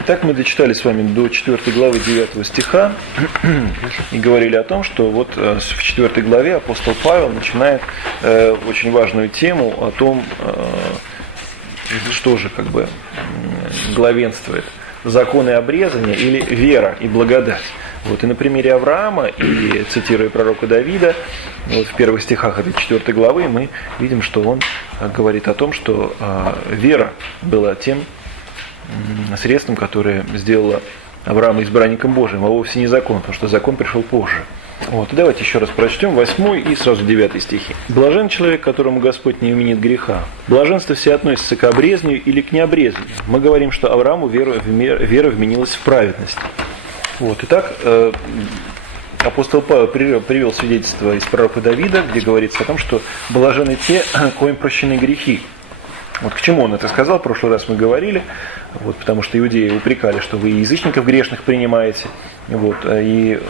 Итак, мы дочитали с вами до 4 главы 9 стиха и говорили о том, что вот в 4 главе апостол Павел начинает очень важную тему о том, что же главенствует: законы обрезания или вера и благодать. Вот и на примере Авраама, и цитируя пророка Давида, вот в первых стихах этой 4 главы мы видим, что он говорит о том, что вера была тем средством, которое сделало Авраама избранником Божиим, а вовсе не закон, потому что закон пришел позже. Вот, и давайте еще раз прочтем 8 и сразу 9 стихи. «Блажен человек, которому Господь не вменит греха. Блаженство все относится к обрезанию или к необрезанию. Мы говорим, что Аврааму вера вменилась в праведность». Вот, итак, апостол Павел привел свидетельство из пророка Давида, где говорится о том, что блаженны те, коим прощены грехи. Вот к чему он это сказал, в прошлый раз мы говорили, вот, потому что иудеи упрекали, что вы язычников грешных принимаете. Вот, и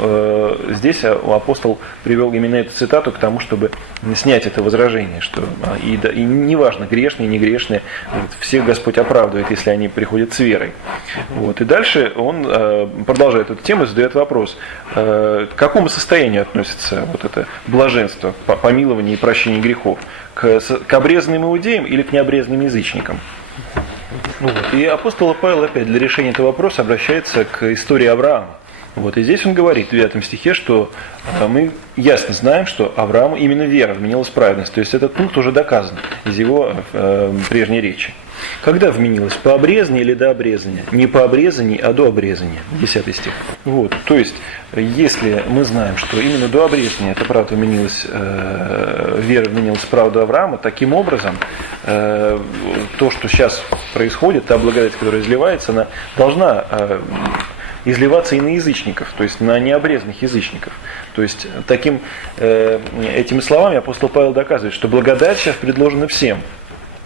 здесь апостол привел именно эту цитату к тому, чтобы снять это возражение, что и неважно, грешные, не грешные, всех Господь оправдывает, если они приходят с верой. Вот, и дальше он продолжает эту тему и задает вопрос: к какому состоянию относится вот это блаженство, помилование и прощение грехов? К обрезанным иудеям или к необрезанным язычникам? Вот. И апостол Павел опять для решения этого вопроса обращается к истории Авраама. Вот. И здесь он говорит в 9 стихе, что мы ясно знаем, что Аврааму именно вера вменилась в праведность. То есть этот пункт уже доказан из его прежней речи. Когда вменилась? По обрезанию или до обрезания? Не по обрезанию, а до обрезания. 10 стих. Вот. То есть, если мы знаем, что именно до обрезания эта правда вменилась, вера вменилась в правду Авраама, таким образом, то, что сейчас происходит, та благодать, которая изливается, она должна изливаться и на язычников, то есть на необрезанных язычников. То есть этими словами апостол Павел доказывает, что благодать сейчас предложена всем.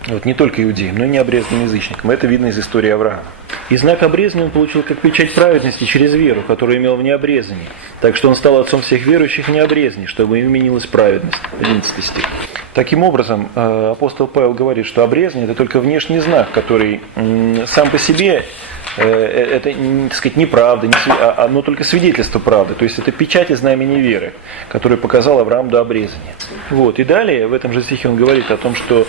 Вот, не только иудеям, но и необрезанным язычникам. Это видно из истории Авраама. И знак обрезания он получил как печать праведности через веру, которую имел в необрезании. Так что он стал отцом всех верующих в необрезании, чтобы им вменилась праведность. 11 стих. Таким образом, апостол Павел говорит, что обрезание – это только внешний знак, который сам по себе это, так сказать, не правда, но только свидетельство правды. То есть это печать и знамение веры, которую показал Авраам до обрезания. Вот. И далее в этом же стихе он говорит о том, что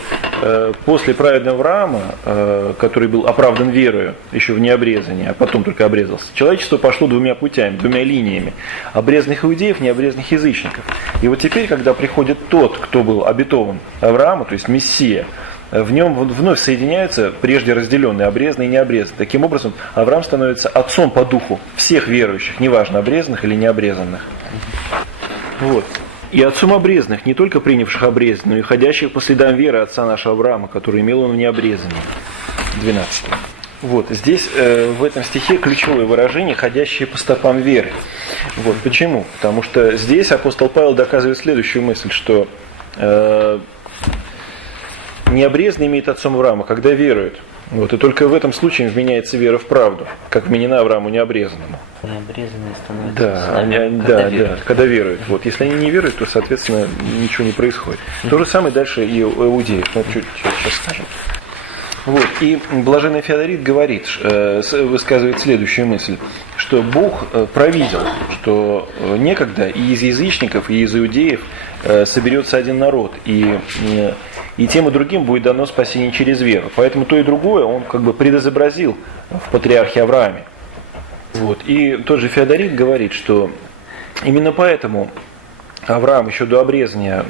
после праведного Авраама, который был оправдан верою еще в необрезании, а потом только обрезался, человечество пошло двумя путями, двумя линиями: обрезанных иудеев, необрезанных язычников. И вот теперь, когда приходит тот, кто был обетован Аврааму, то есть Мессия, в нем вновь соединяются прежде разделенные обрезанные и необрезанные. Таким образом, Авраам становится отцом по духу всех верующих, неважно, обрезанных или необрезанных. Вот. И отцом обрезанных, не только принявших обрезание, но и ходящих по следам веры отца нашего Авраама, который имел он в необрезании. 12. Вот. Здесь в этом стихе ключевое выражение «ходящие по стопам веры». Вот. Почему? Потому что здесь апостол Павел доказывает следующую мысль, что необрезанный имеет отцом Авраама, когда верует. Вот, и только в этом случае вменяется вера в правду, как вменена Аврааму необрезанному. Необрезанные становятся когда веруют. Вот, если они не веруют, то, соответственно, ничего не происходит. То же самое дальше и у иудеев. Ну, чуть сейчас скажем. Вот, и блаженный Феодорит говорит, высказывает следующую мысль, что Бог провидел, что некогда и из язычников, и из иудеев соберется один народ, и тем и другим будет дано спасение через веру. Поэтому то и другое он предизобразил в патриархе Аврааме. Вот. И тот же Феодорит говорит, что именно поэтому Авраам еще до обрезания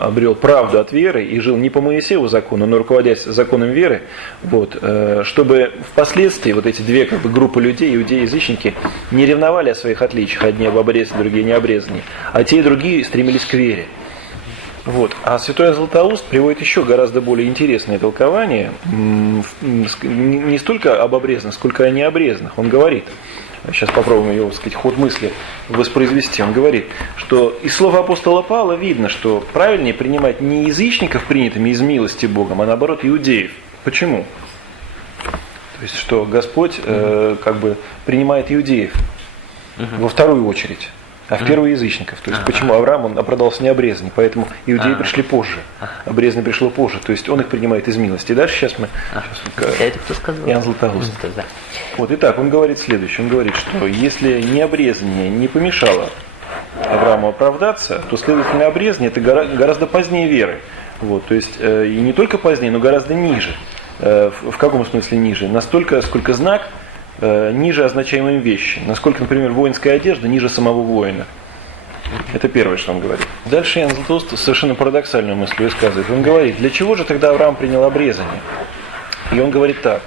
обрел правду от веры и жил не по Моисееву закону, но руководясь законом веры, вот, чтобы впоследствии вот эти две группы людей, иудеи и язычники, не ревновали о своих отличиях, одни об обрезании, другие не обрезании, а те и другие стремились к вере. Вот. А святой Златоуст приводит еще гораздо более интересное толкование, не столько об обрезанных, сколько о необрезанных. Он говорит, сейчас попробуем его, ход мысли воспроизвести. Он говорит, что из слов апостола Павла видно, что правильнее принимать не язычников, принятыми из милости Богом, а наоборот иудеев. Почему? То есть, что Господь принимает иудеев во вторую очередь. а в первоязычников. То есть почему Авраам, он оправдался необрезанный, поэтому иудеи пришли позже, обрезанный пришло позже, то есть он их принимает из милости. И дальше сейчас мы... Это кто сказал? Иоанн Златоуст. Да. Вот, итак, он говорит следующее, он говорит, что если необрезание не помешало Аврааму оправдаться, то, следовательно, обрезание это гораздо позднее веры. Вот, то есть и не только позднее, но гораздо ниже. В каком смысле ниже? Настолько, сколько знак ниже означаемой вещи. Насколько, например, воинская одежда ниже самого воина. Это первое, что он говорит. Дальше Иоанн Златоуст совершенно парадоксальную мысль высказывает. Он говорит, для чего же тогда Авраам принял обрезание? И он говорит так.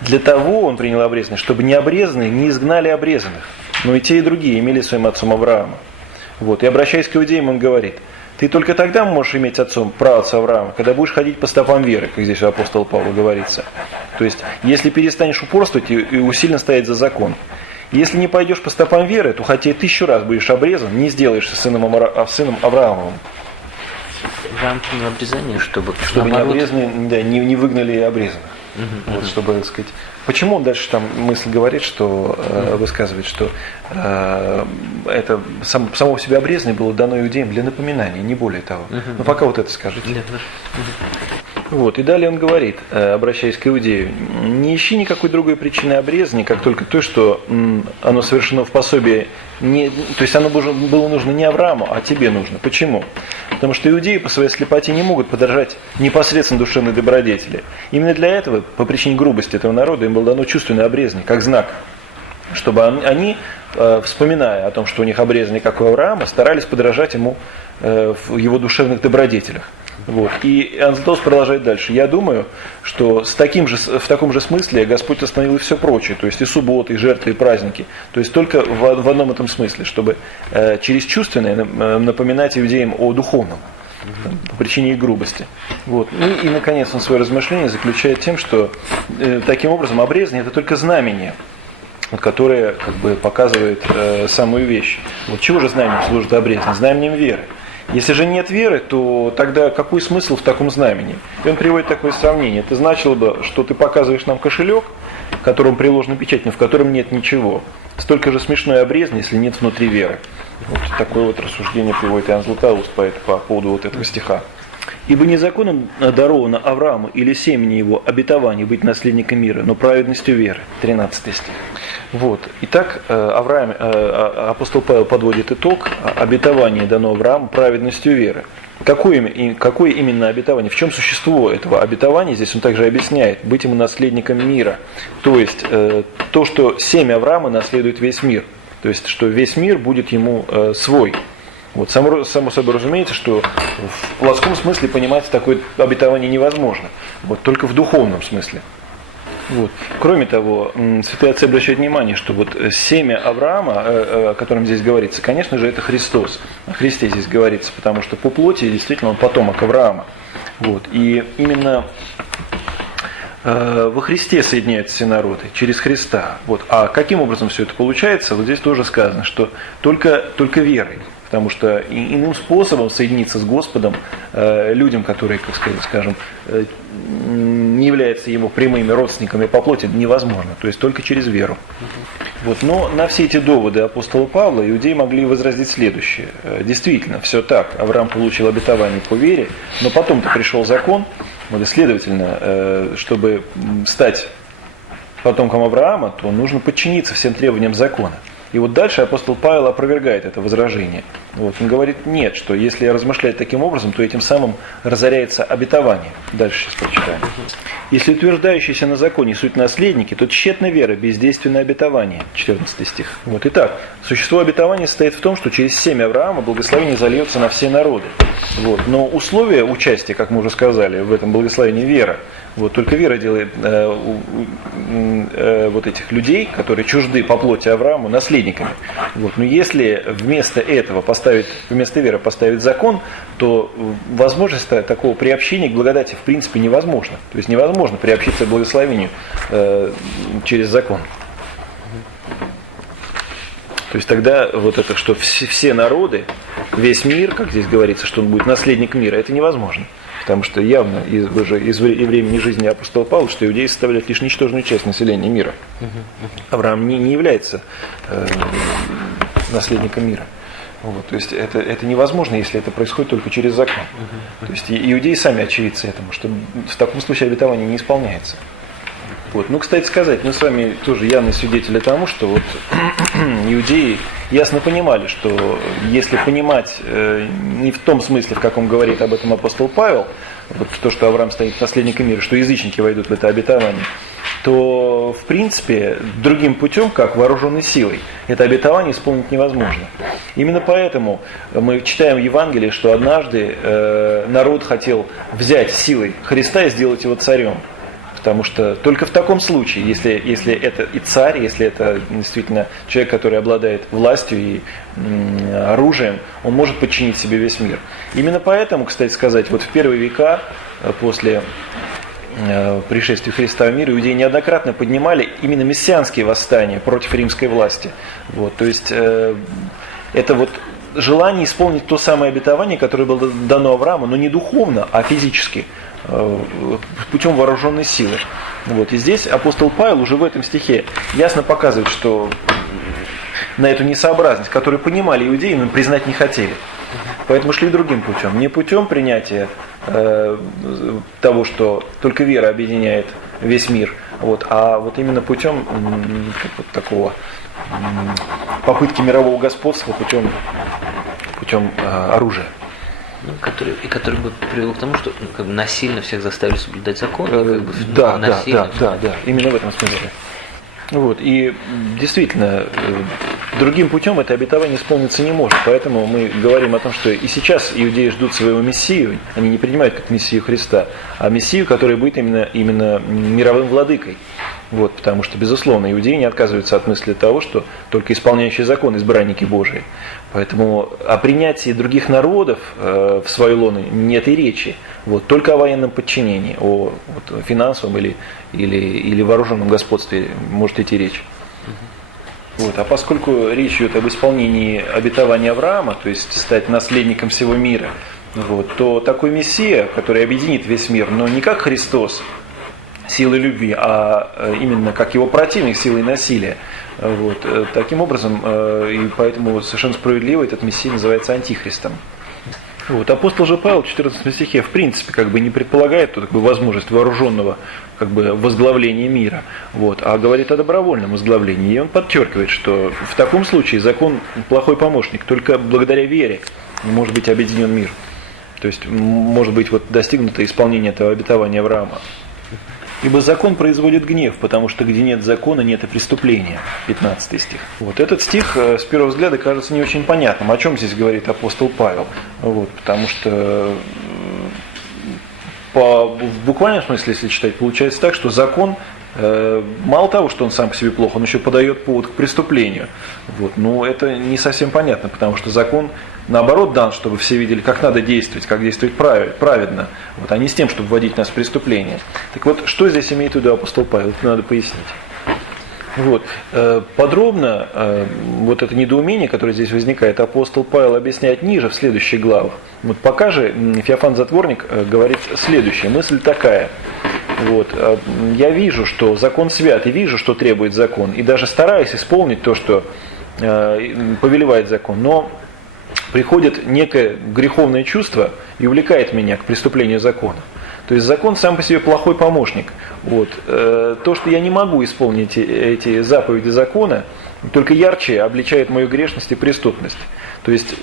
Для того он принял обрезание, чтобы необрезанные не изгнали обрезанных. Но и те, и другие имели своим отцом Авраама. Вот. И обращаясь к иудеям, он говорит, ты только тогда можешь иметь отцом праотца Авраама, когда будешь ходить по стопам веры, как здесь у апостола Павла говорится. То есть, если перестанешь упорствовать и усиленно стоять за закон. Если не пойдешь по стопам веры, то хотя и 1000 раз будешь обрезан, не сделаешься сыном Авраамовым. Авраам принял обрезание, чтобы необрезанные не выгнали обрезанных. Вот, чтобы, так сказать, почему он дальше там мысль говорит, что высказывает, что это само по себе обрезание было дано иудеям для напоминания, не более того. Но пока вот это скажите. Вот, и далее он говорит, обращаясь к иудею, не ищи никакой другой причины обрезания, как только то, что оно совершено в пособии, то есть оно было нужно не Аврааму, а тебе нужно. Почему? Потому что иудеи по своей слепоте не могут подражать непосредственно душевной добродетели. Именно для этого, по причине грубости этого народа, им было дано чувственное обрезание, как знак, чтобы они, вспоминая о том, что у них обрезание, как у Авраама, старались подражать ему в его душевных добродетелях. Вот. И Иоанн Златоуст продолжает дальше. Я думаю, что в таком же смысле Господь остановил и все прочее, то есть и субботы, и жертвы, и праздники. То есть только в одном этом смысле, чтобы через чувственное напоминать иудеям о духовном, по причине их грубости. Вот. И, наконец, он свое размышление заключает тем, что таким образом обрезание это только знамение, которое как бы показывает самую вещь. Вот чего же знамением служит обрезание? Знамением веры. Если же нет веры, то тогда какой смысл в таком знамени? И он приводит такое сравнение. Это значило бы, что ты показываешь нам кошелек, к которому приложена печать, но в котором нет ничего. Столько же смешное обрезание, если нет внутри веры. Вот такое вот рассуждение приводит Иоанн Златоуст по поводу вот этого стиха. Ибо не законом даровано Аврааму или семени его обетование быть наследником мира, но праведностью веры. 13 стих. Вот. Итак, апостол Павел подводит итог. Обетование дано Аврааму праведностью веры. Какое именно обетование? В чем существо этого обетования? Здесь он также объясняет. Быть ему наследником мира. То есть, то, что семя Авраама наследует весь мир. То есть, что весь мир будет ему свой. Вот, само собой разумеется, что в плоском смысле понимать такое обетование невозможно. Вот, только в духовном смысле. Вот. Кроме того, святые отцы обращают внимание, что вот семя Авраама, о котором здесь говорится, конечно же, это Христос. О Христе здесь говорится, потому что по плоти действительно он потомок Авраама. Вот. И именно во Христе соединяются все народы, через Христа. Вот. А каким образом все это получается? Вот здесь тоже сказано, что только верой. Потому что иным способом соединиться с Господом людям, которые, как скажем, не являются Ему прямыми родственниками по плоти, невозможно. То есть только через веру. Вот. Но на все эти доводы апостола Павла иудеи могли возразить следующее. Действительно, все так. Авраам получил обетование по вере, но потом-то пришел закон. Вот, и, следовательно, чтобы стать потомком Авраама, то нужно подчиниться всем требованиям закона. И вот дальше апостол Павел опровергает это возражение. Вот, он говорит, нет, что если размышлять таким образом, то этим самым разоряется обетование. Дальше сейчас прочитаем. Если утверждающиеся на законе суть наследники, то тщетна вера, бездейственное обетование. 14 стих. Вот, итак, существо обетования состоит в том, что через семя Авраама благословение зальется на все народы. Вот, но условие участия, как мы уже сказали, в этом благословении вера. Вот, только вера делает вот этих людей, которые чужды по плоти Аврааму, наследниками. Вот. Но если вместо веры поставить закон, то возможность такого приобщения к благодати в принципе невозможна. То есть невозможно приобщиться к благословению через закон. То есть тогда вот это, что все народы, весь мир, как здесь говорится, что он будет наследник мира, это невозможно. Потому что явно из времени жизни апостола Павла, что иудеи составляют лишь ничтожную часть населения мира. Авраам не является наследником мира. Вот, то есть это невозможно, если это происходит только через закон. То есть иудеи сами очевидцы этому, что в таком случае обетование не исполняется. Вот. Ну, кстати сказать, мы с вами тоже явные свидетели тому, что вот иудеи ясно понимали, что если понимать не в том смысле, в каком говорит об этом апостол Павел, вот то, что Авраам станет наследником мира, что язычники войдут в это обетование, то, в принципе, другим путем, как вооруженной силой, это обетование исполнить невозможно. Именно поэтому мы читаем в Евангелии, что однажды народ хотел взять силой Христа и сделать его царем. Потому что только в таком случае, если это и царь, если это действительно человек, который обладает властью и оружием, он может подчинить себе весь мир. Именно поэтому, кстати сказать, вот в первые века после пришествия Христа в мир иудеи неоднократно поднимали именно мессианские восстания против римской власти. Вот, то есть это вот желание исполнить то самое обетование, которое было дано Аврааму, но не духовно, а физически, путем вооруженной силы. Вот. И здесь апостол Павел уже в этом стихе ясно показывает, что на эту несообразность, которую понимали иудеи, но признать не хотели. Поэтому шли другим путем. Не путем принятия того, что только вера объединяет весь мир, вот, а вот именно путем вот такого попытки мирового господства, путем оружия. Который бы привел к тому, что как бы насильно всех заставили соблюдать закон. Да, именно в этом смысле. Вот, и действительно, другим путем это обетование исполниться не может. Поэтому мы говорим о том, что и сейчас иудеи ждут своего Мессию, они не принимают как Мессию Христа, а Мессию, который будет именно мировым владыкой. Вот, потому что, безусловно, иудеи не отказываются от мысли того, что только исполняющие закон избранники Божии. Поэтому о принятии других народов в свою лоно нет и речи. Вот, только о военном подчинении, о финансовом или вооруженном господстве может идти речь. Вот, а поскольку речь идет об исполнении обетования Авраама, то есть стать наследником всего мира, вот, то такой Мессия, который объединит весь мир, но не как Христос, силой любви, а именно как его противник силой насилия. Вот. Таким образом, и поэтому совершенно справедливо этот Мессия называется антихристом. Вот. Апостол же Павел в 14 стихе в принципе как бы не предполагает такую возможность вооруженного как бы возглавления мира, вот, а говорит о добровольном возглавлении. И он подчеркивает, что в таком случае закон плохой помощник, только благодаря вере может быть объединен мир. То есть может быть вот достигнуто исполнение этого обетования Авраама. Ибо закон производит гнев, потому что где нет закона, нет и преступления. 15 стих. Вот этот стих с первого взгляда кажется не очень понятным. О чем здесь говорит апостол Павел? Вот, потому что в буквальном смысле, если читать, получается так, что закон, мало того, что он сам по себе плох, он еще подает повод к преступлению. Вот. Но это не совсем понятно, потому что закон наоборот дан, чтобы все видели, как надо действовать, как действовать праведно, вот, а не с тем, чтобы вводить нас в преступление. Так вот, что здесь имеет в виду апостол Павел? Это надо пояснить. Вот. Подробно вот это недоумение, которое здесь возникает, апостол Павел объясняет ниже, в следующих главах. Вот пока же Феофан Затворник говорит следующее. Мысль такая. Вот. Я вижу, что закон свят, и вижу, что требует закон, и даже стараюсь исполнить то, что повелевает закон, но приходит некое греховное чувство и увлекает меня к преступлению закона. То есть закон сам по себе плохой помощник. Вот. То, что я не могу исполнить эти заповеди закона, только ярче обличает мою грешность и преступность. То есть,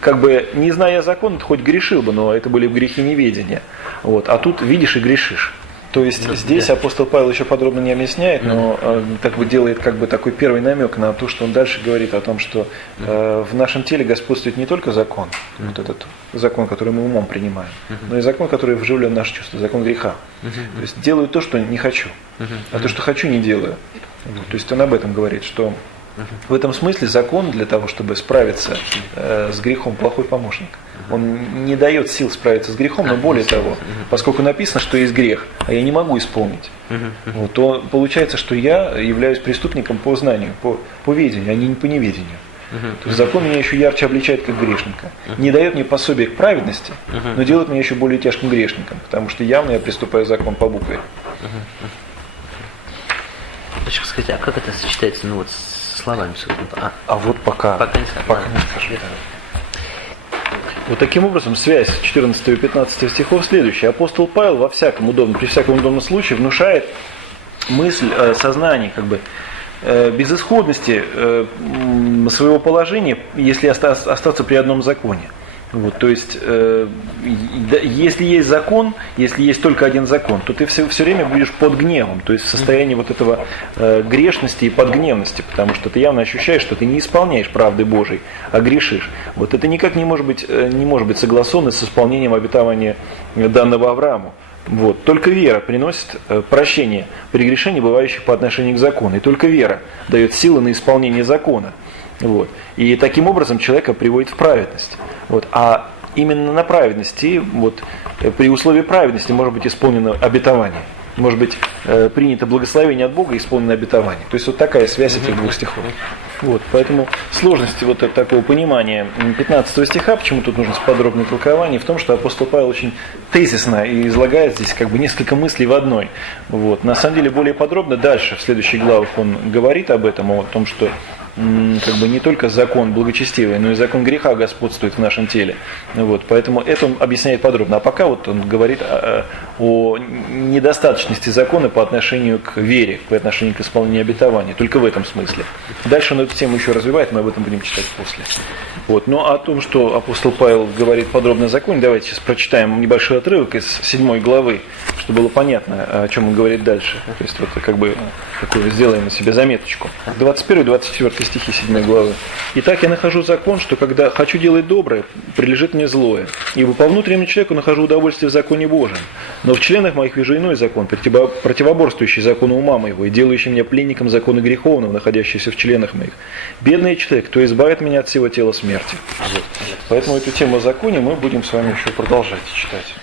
как бы, не зная закон, хоть грешил бы, но это были бы грехи неведения. Вот. А тут видишь и грешишь. То есть здесь апостол Павел еще подробно не объясняет, но как бы делает как бы такой первый намек на то, что он дальше говорит о том, что в нашем теле господствует не только закон, вот этот закон, который мы умом принимаем, но и закон, который вживлен в наши чувства, закон греха. То есть делаю то, что не хочу, а то, что хочу, не делаю. Вот. То есть он об этом говорит, что в этом смысле закон для того, чтобы справиться с грехом, плохой помощник. Он не дает сил справиться с грехом, но более того, поскольку написано, что есть грех, а я не могу исполнить, вот, то получается, что я являюсь преступником по знанию, по ведению, а не по неведению. То есть закон меня еще ярче обличает как грешника. Не дает мне пособие к праведности, но делает меня еще более тяжким грешником, потому что явно я приступаю закон по букве. Хочу сказать, а как это сочетается, ну вот, с словами, собственно. А вот пока Пока не скажу. Вот таким образом связь 14 и 15 стихов следующая. Апостол Павел при всяком удобном случае внушает мысль сознания, безысходности своего положения, если остаться при одном законе. Вот, то есть, если есть закон, если есть только один закон, то ты все время будешь под гневом, то есть в состоянии вот этого грешности и подгневности, потому что ты явно ощущаешь, что ты не исполняешь правды Божией, а грешишь. Вот это никак не может быть согласовано с исполнением обетования данного Аврааму. Вот. Только вера приносит прощение прегрешений, бывающих по отношению к закону. И только вера дает силы на исполнение закона. Вот. И таким образом человека приводит в праведность. Вот. А именно на праведности, при условии праведности может быть исполнено обетование. Может быть принято благословение от Бога и исполнено обетование. То есть вот такая связь этих двух стихов. Вот. Поэтому сложность такого понимания 15 стиха, почему тут нужно подробное толкование, в том, что апостол Павел очень тезисно излагает здесь несколько мыслей в одной. Вот. На самом деле более подробно дальше, в следующих главах он говорит об этом, о том, что не только закон благочестивый, но и закон греха господствует в нашем теле. Вот, поэтому это он объясняет подробно. А пока он говорит о недостаточности закона по отношению к вере, по отношению к исполнению обетования. Только в этом смысле. Дальше он эту тему еще развивает, мы об этом будем читать после. Вот. Но о том, что апостол Павел говорит подробно о законе, давайте сейчас прочитаем небольшой отрывок из 7 главы, чтобы было понятно, о чем он говорит дальше. То есть такую сделаем себе заметочку. 21-24 стихи 7 главы. «Итак, я нахожу закон, что когда хочу делать доброе, прилежит мне злое. Ибо по внутреннему человеку нахожу удовольствие в законе Божьем. Но в членах моих вижу иной закон, противоборствующий закону ума моего и делающий меня пленником закона греховного, находящегося в членах моих. Бедный человек, кто избавит меня от всего тела смерти». Поэтому эту тему о законе мы будем с вами еще продолжать читать.